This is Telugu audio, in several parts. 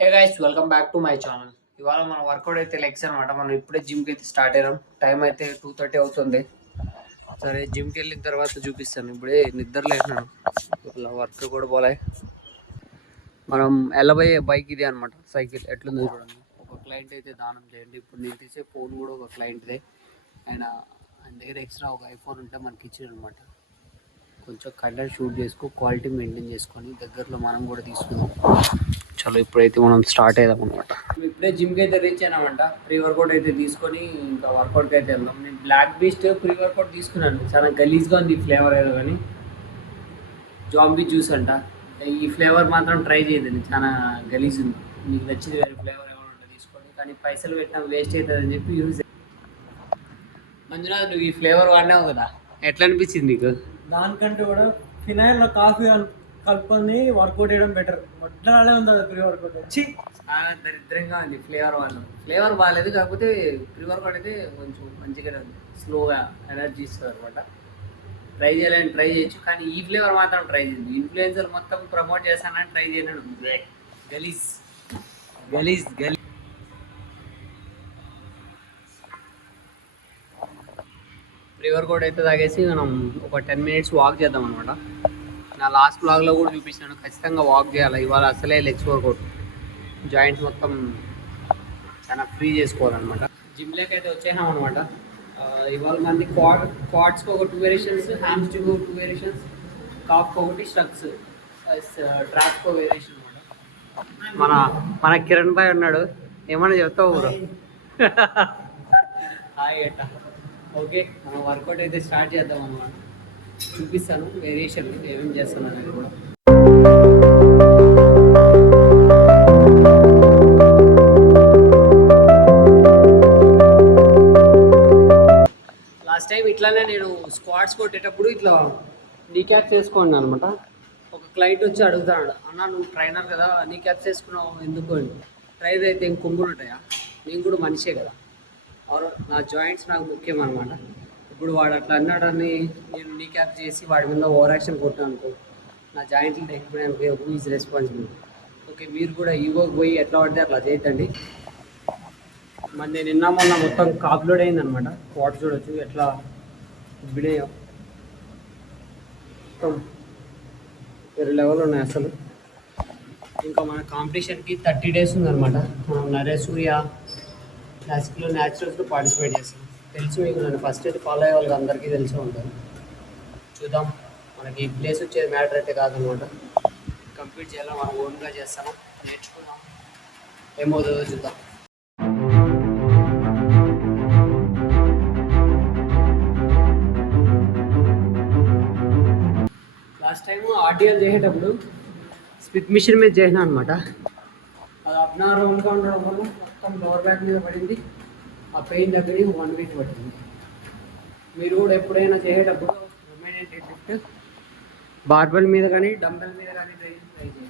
Hey guys, welcome back to my channel. ఇవాళ మన వర్కౌట్ అయితే లెగ్స్ అనమాట. మనం ఇప్పుడే జిమ్కి అయితే స్టార్ట్ అయ్యాం. టైం అయితే 2:30 అవుతుంది. సరే, జిమ్కి వెళ్ళిన తర్వాత చూపిస్తాను. ఇప్పుడే నిద్ర లేచినాను, ఇలా వర్క్ కూడా పోలే. మనం వెళ్ళబోయే బైక్ ఇది అనమాట, సైకిల్. ఎట్లుంది చూడండి. ఒక క్లయింట్ అయితే దానం చేయండి. ఇప్పుడు నేను తీసే ఫోన్ కూడా ఒక క్లయింట్దే. ఆయన దగ్గర ఎక్స్ట్రా ఒక ఐఫోన్ ఉంటే మనకి ఇచ్చాడు అనమాట. కొంచెం కంటెంట్ షూట్ చేసుకో, క్వాలిటీ మెయింటైన్ చేసుకొని దగ్గరలో మనం కూడా తీసుకుందాం. చలో, ఇప్పుడైతే మనం స్టార్ట్ అయ్యాం అనమాట. ఇప్పుడే జిమ్కి అయితే రీచ్ అయినామంట. ప్రీ వర్కౌట్ అయితే తీసుకొని ఇంకా వర్కౌట్కి అయితే వెళ్దాం. నేను బ్లాక్ బీస్ట్ ప్రీ వర్కౌట్ తీసుకున్నాను. చాలా గలీజ్గా ఉంది ఫ్లేవర్ ఏదో, కానీ జాంబీ జ్యూస్ అంట. ఈ ఫ్లేవర్ మాత్రం ట్రై చేయదండి, చాలా గలీజ్ ఉంది. మీకు నచ్చింది వేరే ఫ్లేవర్ ఏమైనా తీసుకోండి, కానీ పైసలు పెట్టినా వేస్ట్ అవుతుందని చెప్పి యూజ్. మంజునాథ్, నువ్వు ఈ ఫ్లేవర్ వాడినావు కదా, ఎట్లా అనిపించింది నీకు? దానికంటే కూడా ఫినాయిల్ కాఫీ కలుపుకొని వర్కౌట్ చేయడం బెటర్. మొట్టలానే ఉంది అది ప్రీ వర్కౌట్ వచ్చి దరిద్రంగా ఉంది ఫ్లేవర్. వాళ్ళు ఫ్లేవర్ బాగాలేదు, కాకపోతే ప్రీ వర్కౌట్ అయితే కొంచెం మంచిగానే ఉంది. స్లోగా ఎనర్జీ ఇస్తుంది అనమాట. ట్రై చేయాలని ట్రై చేయొచ్చు, కానీ ఈ ఫ్లేవర్ మాత్రం ట్రై చేయదు. ఇన్ఫ్లుయెన్సర్ మొత్తం ప్రమోట్ చేస్తానని ట్రై చేయలేడు. గలీజ్ గలీజ్ గలీజ్. ప్రీ వర్కౌట్ అయితే తాగేసి మనం ఒక 10 minutes వాక్ చేద్దాం అనమాట. నా లాస్ట్ బ్లాగ్లో కూడా చూపించాను, ఖచ్చితంగా వాక్ చేయాలి. ఇవాళ అసలే లెగ్స్ వర్కౌట్, జాయింట్స్ మొత్తం చాలా ఫ్రీ చేసుకోవాలన్నమాట. జిమ్లోకి అయితే వచ్చేసాం అనమాట. ఇవాళ మంది క్వాడ్స్కి ఒక 2 వేరియేషన్స్, హ్యామ్స్ట్రింగ్ 2 వేరియేషన్స్, కాఫ్కి ఒకటి, స్ట్రక్స్, ట్రాప్కి వేరియేషన్ అనమాట. మన కిరణ్ భాయ్ ఉన్నాడు, ఏమన్నా చెప్తావు బ్రో? హాయ్ గట్ట. ఓకే, మనం వర్కౌట్ అయితే స్టార్ట్ చేద్దాం అన్నమాట. చూపిస్తాను వేరియేషన్ ఏమేమి చేస్తాను అనేది కూడా. లాస్ట్ టైం ఇట్లానే నేను స్క్వాడ్స్ కొట్టేటప్పుడు ఇట్లా నీ క్యాప్స్ వేసుకోండి అనమాట. ఒక క్లయింట్ వచ్చి అడుగుతాడు, అన్న నువ్వు ట్రైనర్ కదా, నీ క్యాప్స్ వేసుకున్నావు ఎందుకు అని. ట్రైనర్ అయితే ఏం కొమ్ములు ఉంటాయా? నేను కూడా మనిషే కదా, నా జాయింట్స్ నాకు ముఖ్యం అనమాట. ఇప్పుడు వాడు అట్లా అన్నాడని నేను నీ క్యాప్ చేసి వాడి మీద ఓవర్ యాక్షన్ కొట్టాను అనుకో, నా జాయింట్లు తెగిపోయానికి హూ ఈజ్ రెస్పాన్సిబుల్? ఓకే, మీరు కూడా ఈగోకి పోయి ఎట్లా పడితే అట్లా చేయొద్దండి. మరి నేను నిన్న మొన్న మొత్తం కాప్లోడ్ అయిందనమాట. క్వాడ్ చూడొచ్చు ఎట్లా బిడేయో, మొత్తం వేరే లెవెల్ ఉన్నాయి అసలు. ఇంకా మన కాంపిటీషన్కి 30 days ఉందన్నమాట. మనం నరేష్ సూర్య క్లాసిక్లో న్యాచురల్స్లో పార్టిసిపేట్ చేస్తాం. తెలుసు మీకు, నన్ను ఫస్ట్ అయితే ఫాలో అయ్యే వాళ్ళకి అందరికీ తెలిసే ఉంటుంది. చూద్దాం, మనకి ప్లేస్ వచ్చేది మ్యాటర్ అయితే కాదనమాట. కంప్లీట్ చేయాలి, మనం ఓన్గా చేస్తాము, నేర్చుకుందాం, ఏమవుతుందో చూద్దాం. లాస్ట్ టైం ఆర్టీఎల్ చేసేటప్పుడు స్పిట్ మిషన్ మీద చేసినా అనమాట. అది అబ్నార్మల్గా ఉండడం వల్ల మొత్తం లోవర్ బ్యాక్ మీద పడింది. ఆ పెయిన్ దగ్గరికి 1 week పట్టింది. మీరు కూడా ఎప్పుడైనా చేసేటప్పుడు రిమైనెంట్ లిఫ్ట్ బార్బెల్ మీద కానీ డంబెల్ మీద కానీ ట్రై చేయండి.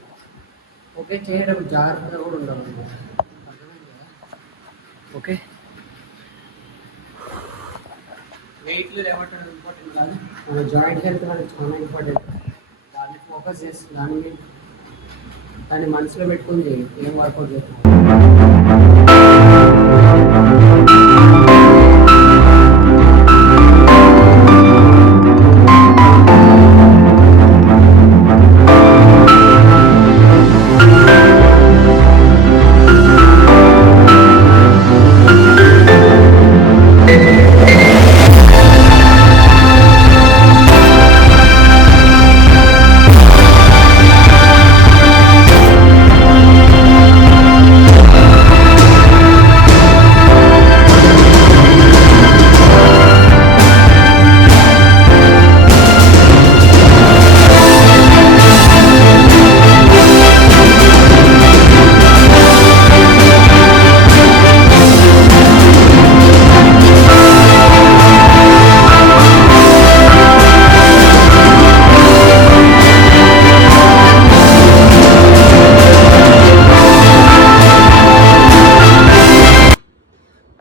ఓకే, చేసేటప్పుడు జాగ్రత్తగా కూడా ఉండాలి, అర్థమైంది కదా? ఓకే, వెయిట్లు లేవటం ఇంపార్టెంట్ కాదు, మన జాయింట్ హెల్త్ అనేది చాలా ఇంపార్టెంట్. దాన్ని ఫోకస్ చేసి దాన్ని మనసులో పెట్టుకుని చేయండి, ఏం వర్కౌట్ చేస్తాం.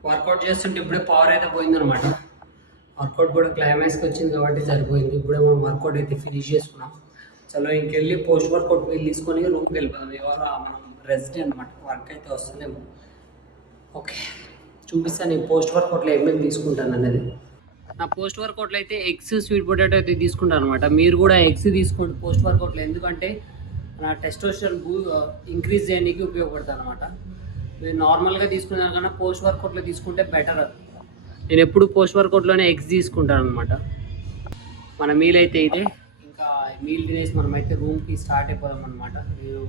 వర్కౌట్ చేస్తుంటే ఇప్పుడే పవర్ అయితే పోయిందనమాట. వర్కౌట్ కూడా క్లైమాక్స్కి వచ్చింది కాబట్టి సరిపోయింది. ఇప్పుడే మనం వర్కౌట్ అయితే ఫినిష్ చేసుకున్నాం. చలో ఇంకెళ్ళి పోస్ట్ వర్కౌట్ వీల్ తీసుకొని రూమ్కి వెళ్ళిపోదాం. ఇవాళ మనం రెస్ట్ అనమాట, వర్క్ అయితే వస్తుందేమో. ఓకే, చూపిస్తాను నేను పోస్ట్ వర్కౌట్లో ఏమేమి తీసుకుంటాను అనేది. నా పోస్ట్ వర్కౌట్లో అయితే ఎగ్స్, స్వీట్ పొటాటో అయితే తీసుకుంటాను అనమాట. మీరు కూడా ఎగ్స్ తీసుకోండి పోస్ట్ వర్కౌట్లో, ఎందుకంటే నా టెస్టోస్టెరాన్ ఇంక్రీజ్ చేయడానికి ఉపయోగపడుతుంది అనమాట. మీరు నార్మల్గా తీసుకునే దానికన్నా పోస్ట్ వర్కౌట్లో తీసుకుంటే బెటర్. నేను ఎప్పుడు పోస్ట్ వర్కౌట్లోనే ఎగ్స్ తీసుకుంటాను అనమాట. మన మీల్ అయితే ఇదే. ఇంకా మీల్ తినేసి మనమైతే రూమ్కి స్టార్ట్ అయిపోదాం అనమాట. నేను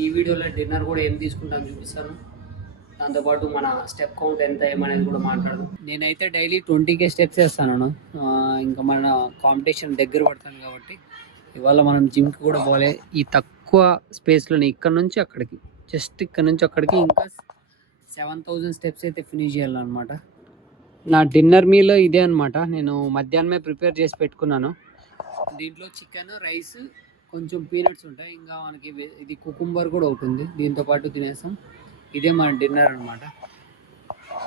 ఈ వీడియోలో డిన్నర్ కూడా ఏం తీసుకుంటాను చూపిస్తాను. దాంతోపాటు మన స్టెప్ కౌంట్ ఎంత ఏమనేది కూడా మాట్లాడదాం. నేనైతే డైలీ 20K స్టెప్స్ వేస్తాను. ఇంకా మన కాంపిటీషన్ దగ్గర పడతాను కాబట్టి ఇవాళ మనం జిమ్కి కూడా పోలే. ఈ తక్కువ స్పేస్లోనే ఇక్కడ నుంచి అక్కడికి, జస్ట్ ఇక్కడ నుంచి అక్కడికి ఇంకా 7000 స్టెప్స్ అయితే ఫినిష్ చేయాలన్నమాట. నా డిన్నర్ మీల్ ఇదే అనమాట. నేను మధ్యాహ్నమే ప్రిపేర్ చేసి పెట్టుకున్నాను. దీంట్లో చికెన్, రైస్, కొంచెం పీనట్స్ ఉంటాయి. ఇంకా మనకి ఇది కుకుంబర్ కూడా ఉంటుంది, దీంతో పాటు తినేస్తాం. ఇదే మన డిన్నర్ అనమాట.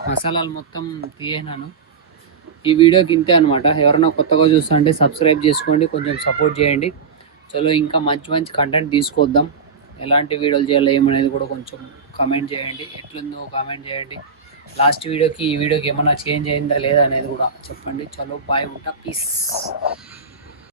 మసాలాలు మొత్తం తీయేనాను. ఈ వీడియోకి ఇంతే అనమాట. ఎవరైనా కొత్తగా చూస్తుంటే సబ్స్క్రైబ్ చేసుకోండి, కొంచెం సపోర్ట్ చేయండి. చలో ఇంకా మంచి మంచి కంటెంట్ తీసుకొద్దాం. ఎలాంటి వీడియోలు చేయాలో ఏమనేది కూడా కొంచెం కామెంట్ చేయండి. ఎట్లుందో కామెంట్ చేయండి. లాస్ట్ వీడియోకి ఈ వీడియోకి ఏమైనా చేంజ్ అయిందా లేదా అనేది కూడా చెప్పండి. చలో బాయ్, ఉంటా, పీస్.